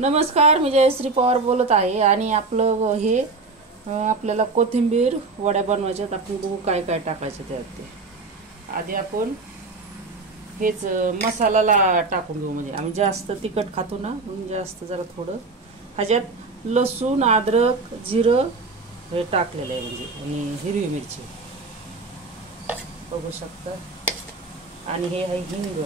नमस्कार, मी जयश्री पवार बोलत आहे आणि आपलं हे आपल्याला कोथिंबीर वड्या बनवायच्यात. आपण बघू काय काय टाकायचं त्यात. ते आधी आपण हेच मसाल्याला टाकून घेऊ. म्हणजे आम्ही जास्त तिखट खातो ना, म्हणून जास्त जरा थोडं ह्याच्यात लसूण, अद्रक, जिरं हे टाकलेलं आहे. म्हणजे आणि हिरवी मिरची बघू शकता. आणि हे आहे हिंग,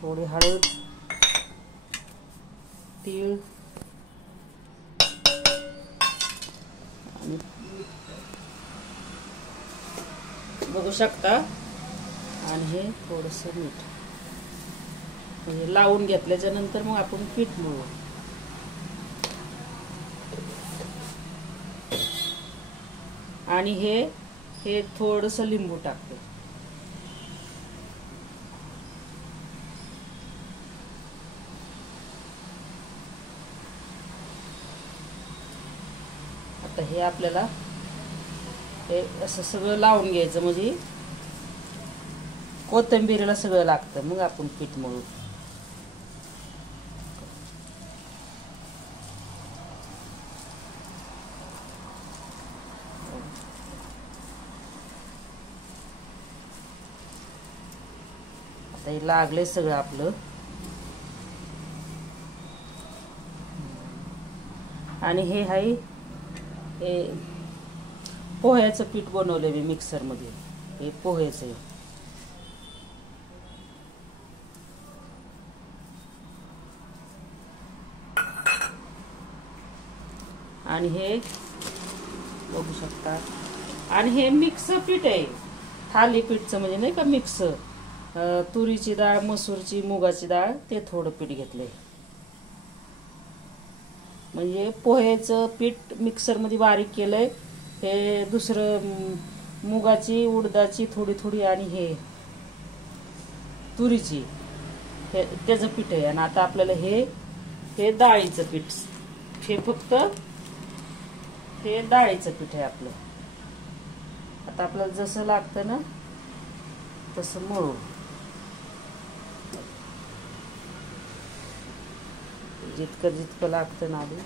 थोडी हळद, तीळ आणि बघू शकता. आणि हे थोडंसं मीठ. म्हणजे लावून घेतल्याच्या नंतर मग आपण पीठ मळू. आणि हे थोडंसं लिंबू टाकतो. आता हे आपल्याला हे असं सगळं लावून घ्यायचं. म्हणजे कोथिंबीरीला सगळं लागतं. मग आपण पीठ मळू. आता हे लागले सगळं आपलं. आणि हे आहे हे पोह्याचं पीठ बनवलं मी मिक्सर मध्ये. हे पोह्याचं आहे. आणि हे बघू शकता. आणि हे मिक्स पीठ आहे, थालीपीठचं. म्हणजे नाही का, मिक्स तुरीची डाळ, मसूरची, मुगाची डाळ, ते थोडं पीठ घेतलंय. म्हणजे पोह्याचं पीठ मिक्सर मध्ये बारीक केलंय. हे दुसरं मुगाची, उडदाची थोडी थोडी आणि हे तुरीची, हे त्याचं पीठ आहे. आणि आता आपल्याला हे डाळीचं पीठ, हे फक्त हे डाळीचं पीठ आहे आपलं. आता आपल्याला जसं लागतं ना तसं मळू. जितकं जितकं लागतं ना आधी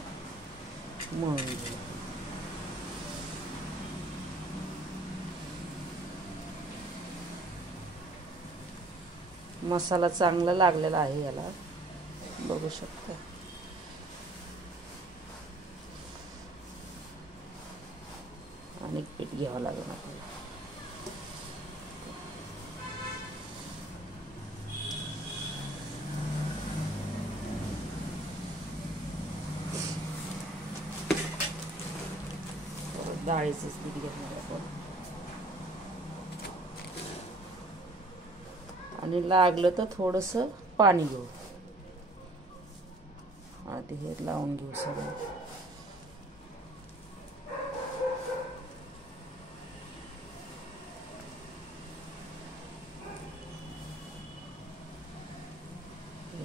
मळून घेऊ. मसाला चांगला लागलेला आहे याला, बघू शकता. आणि पीठ घ्यावं लागेल आपल्याला. डाळीचंच पीठ घेणार आपण. आणि लागलं तर थोडंसं पाणी घेऊ. आधी हे लावून घेऊ सगळं.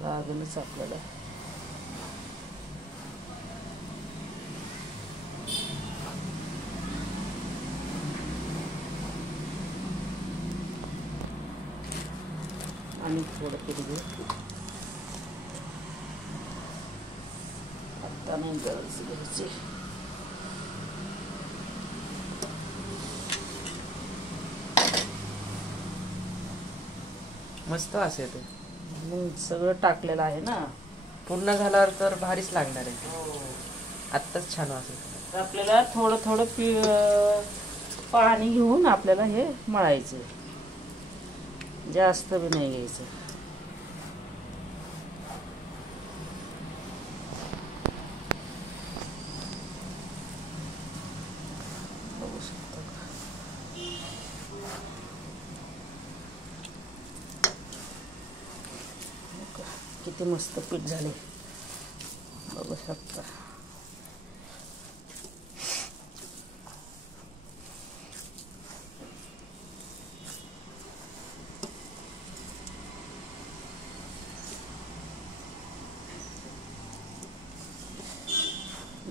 लागलंच आपल्याला. आणि थोडं पीठ घेऊ. आता नाही गरज घ्यायची. मस्त असे ते. मग सगळं टाकलेलं आहे ना. पूर्ण झाल्यावर तर भारीच लागणार आहे. आत्ताच छान वाटत. आपल्याला थोडं थोडं पाणी घेऊन आपल्याला हे मळायचं. जास्त बी नाही घ्यायचं. बघू शकता किती मस्त पीठ झाले, बघू शकता.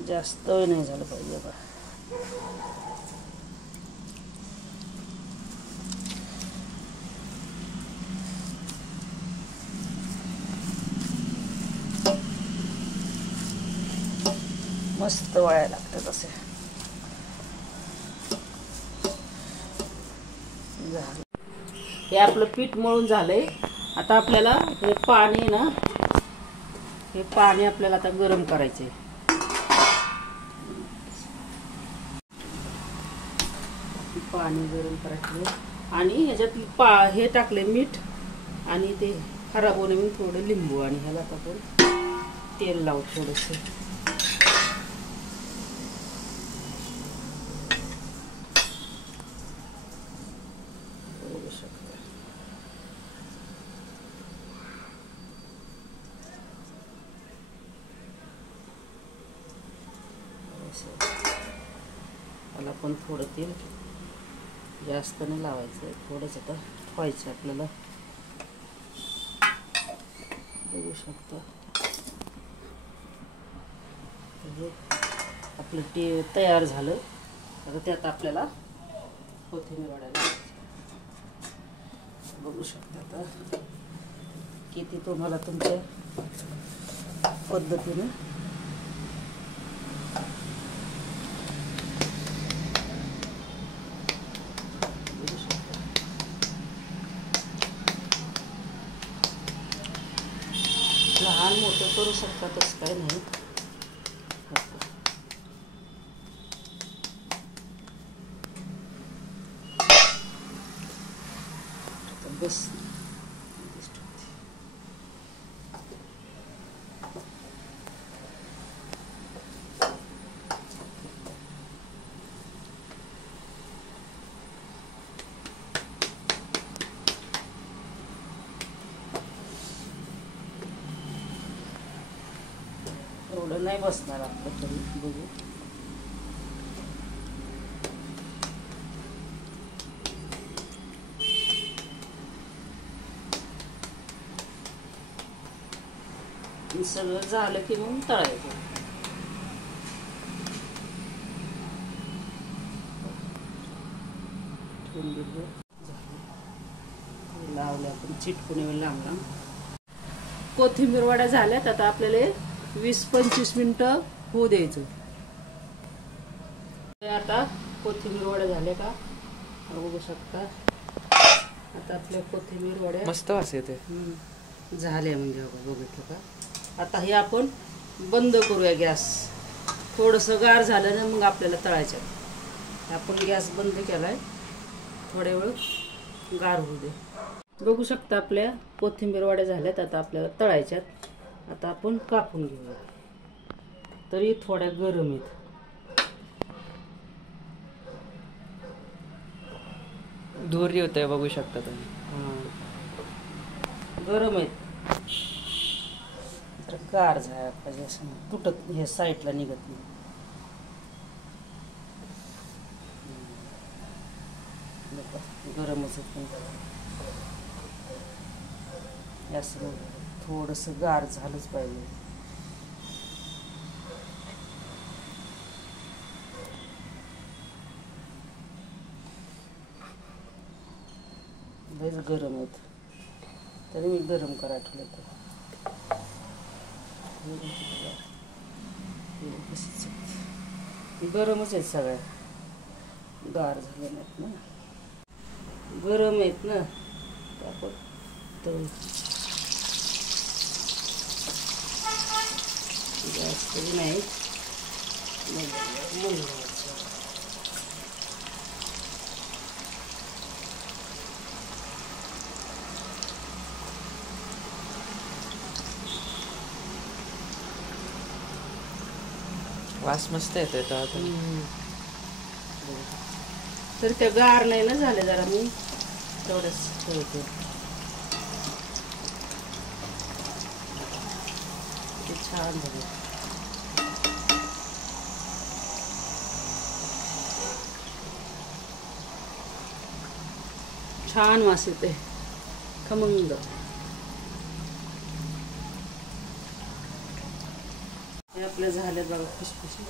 जास्त नाही झालं पाहिजे बघा. मस्त वळायला लागतात असे. झालं. हे आपलं पीठ मळून झालंय. आता आपल्याला हे पाणी ना, हे पाणी आपल्याला आता गरम करायचंय. पाणी गरम करायचं आणि ह्याच्यात हे टाकले मीठ आणि ते खराब होणे म्हणून थोडं लिंबू आणि ह्याला आपण तेल लावू थोडंसं. बघू शकता. मला पण थोडं तेल जास्त नाही लावायचं, थोडंच आता व्हायचं आपल्याला. बघू शकता हे आपलं तयार झालं. आता त्यात आपल्याला कोथिंबीर वाढायला बघू शकता. आता किती तुम्हाला तुमच्या पद्धतीने लहान मोठं करू शकता, तसं काय नाही. बस एवढं नाही बसणार आपलं, तरी बघू. सगळं झालं की मग तळायचं. लावलं आपण चिटकून लांब लांब. कोथिंबीर वड्या झाल्यात. आता आपल्याला 20-25 मिनिटं होऊ द्यायचं. आता कोथिंबीर वड्या झाल्या का बघू शकता. आता आपल्या कोथिंबीर वड्या मस्त वास येते. झाल्या म्हणजे बघितलं का. आता हे आपण बंद करूया गॅस. थोडंसं गार झालं ना मग आपल्याला तळायचं. आपण गॅस बंद केलाय, थोड्या वेळ गार होऊ दे. बघू शकता आपल्या कोथिंबीर वड्या झाल्यात. आता आपल्याला तळायच्यात. आता आपण कापून घेऊया. तरी थोड्या गरम आहेत. धुरी होते बघू शकता तुम्ही. गरम आहेत. तर गार झाला पाहिजे असं तुटत हे साईडला निघत नाही. गरमच असं थोडंसं गार झालंच पाहिजे. लयच गरम आहेत. तरी मी गरम करा ठेवलं तर गरमच आहेत सगळ्या. गार झाले नाहीत ना, गरम आहेत ना. आपण जास्त नाही वास मस्त येतोय. तर त्या गार नाही ना झाले. जरा मी तेवढंच ठेवते. छान झाले. छान वास येते खमंग. हे आपल्या झाले बघा खुशखुशी.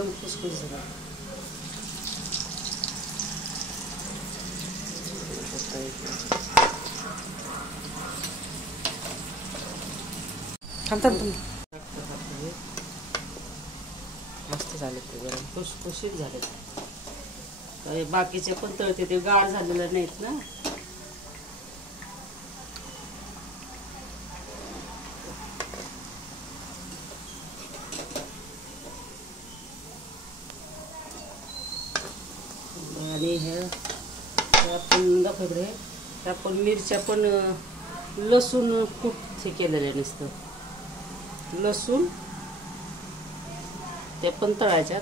एकदम खुसखुस झाला. थांबतात तुम्ही. मस्त झाले ते गरम. खुसखुशीत झाले. तर बाकीचे पण तळते ते गाळ झालेले नाहीत ना. आणि हे आपण दाखवले आपण मिरच्या पण लसूण खूप हे केलेलं नसतं. लसूण ते पण तळायच्यात.